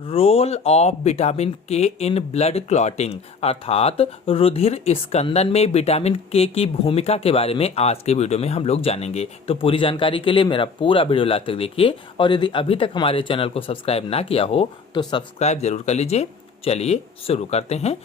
Role of vitamin के in blood clotting अर्थात रुधिर स्कंदन में विटामिन के की भूमिका के बारे में आज के वीडियो में हम लोग जानेंगे। तो पूरी जानकारी के लिए मेरा पूरा वीडियो लास्ट तक देखिए और यदि अभी तक हमारे चैनल को सब्सक्राइब ना किया हो तो सब्सक्राइब जरूर कर लीजिए। चलिए शुरू करते हैं।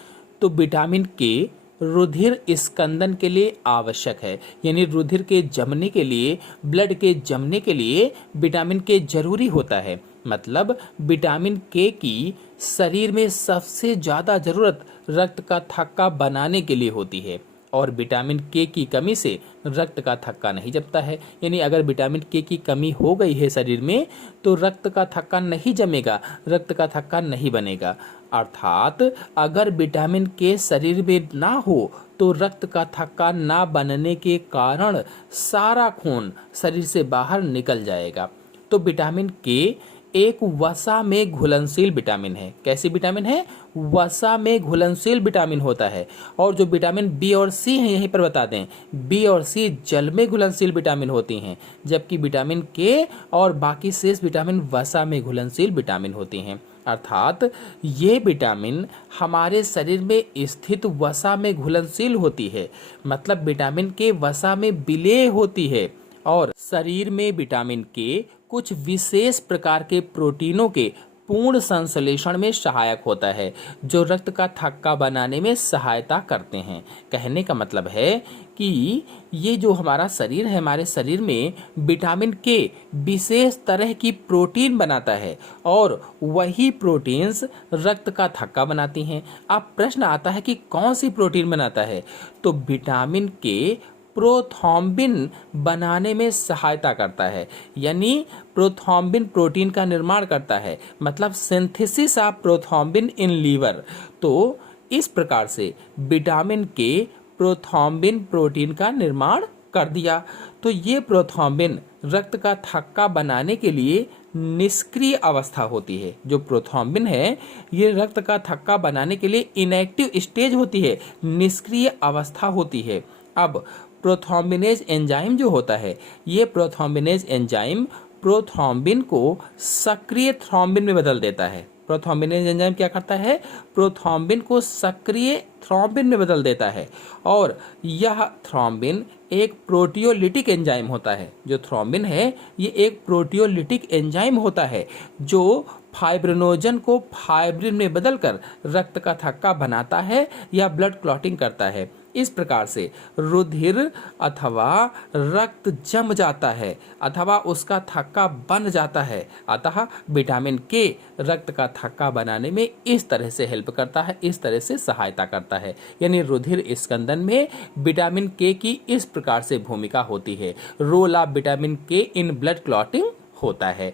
तो विटामिन के रुधिर स्कंदन के लिए आवश्यक है, यानी रुधिर के जमने के लिए, ब्लड के जमने के लिए विटामिन के जरूरी होता है। मतलब विटामिन के की शरीर में सबसे ज़्यादा ज़रूरत रक्त का थक्का बनाने के लिए होती है और विटामिन के की कमी से रक्त का थक्का नहीं जमता है। यानी अगर विटामिन के की कमी हो गई है शरीर में तो रक्त का थक्का नहीं जमेगा, रक्त का थक्का नहीं बनेगा। अर्थात अगर विटामिन के शरीर में ना हो तो रक्त का थक्का ना बनने के कारण सारा खून शरीर से बाहर निकल जाएगा। तो विटामिन के एक वसा में घुलनशील विटामिन है। कैसी विटामिन है? वसा में घुलनशील विटामिन होता है। और जो विटामिन बी और सी है, यहीं पर बता दें, बी और सी जल में घुलनशील विटामिन होती हैं, जबकि विटामिन के और बाकी शेष विटामिन वसा में घुलनशील विटामिन होती हैं। अर्थात ये विटामिन हमारे शरीर में स्थित वसा में घुलनशील होती है। मतलब विटामिन के वसा में विलेय होती है और शरीर में विटामिन के कुछ विशेष प्रकार के प्रोटीनों के पूर्ण संश्लेषण में सहायक होता है, जो रक्त का थक्का बनाने में सहायता करते हैं। कहने का मतलब है कि ये जो हमारा शरीर है, हमारे शरीर में विटामिन के विशेष तरह की प्रोटीन बनाता है और वही प्रोटीन्स रक्त का थक्का बनाती हैं। अब प्रश्न आता है कि कौन सी प्रोटीन बनाता है? तो विटामिन के प्रोथ्रोम्बिन बनाने में सहायता करता है, यानी प्रोथ्रोम्बिन प्रोटीन का निर्माण करता है। मतलब synthesis of prothrombin in liver. तो इस प्रकार से विटामिन के प्रोथ्रोम्बिन प्रोटीन का निर्माण कर दिया। तो ये प्रोथ्रोम्बिन रक्त का थक्का बनाने के लिए निष्क्रिय अवस्था होती है। जो प्रोथ्रोम्बिन है ये रक्त का थक्का बनाने के लिए इनएक्टिव स्टेज होती है, निष्क्रिय अवस्था होती है। अब प्रोथ्रोम्बिनेज एंजाइम जो होता है, ये प्रोथ्रोम्बिनेज एंजाइम प्रोथ्रोम्बिन को सक्रिय थ्रोम्बिन में बदल देता है। प्रोथ्रोम्बिनेज एंजाइम क्या करता है? प्रोथ्रोम्बिन को सक्रिय थ्रोम्बिन में बदल देता है और यह थ्रोम्बिन एक प्रोटियोलिटिक एंजाइम होता है। जो थ्रोम्बिन है ये एक प्रोटियोलिटिक एंजाइम होता है जो फाइब्रिनोजन को फाइब्रिन में बदलकर रक्त का थक्का बनाता है या ब्लड क्लॉटिंग करता है। इस प्रकार से रुधिर अथवा रक्त जम जाता है अथवा उसका थक्का बन जाता है। अतः विटामिन के रक्त का थक्का बनाने में इस तरह से हेल्प करता है, इस तरह से सहायता करता है। यानी रुधिर स्कंदन में विटामिन के की इस प्रकार से भूमिका होती है। रोल ऑफ विटामिन के इन ब्लड क्लॉटिंग होता है।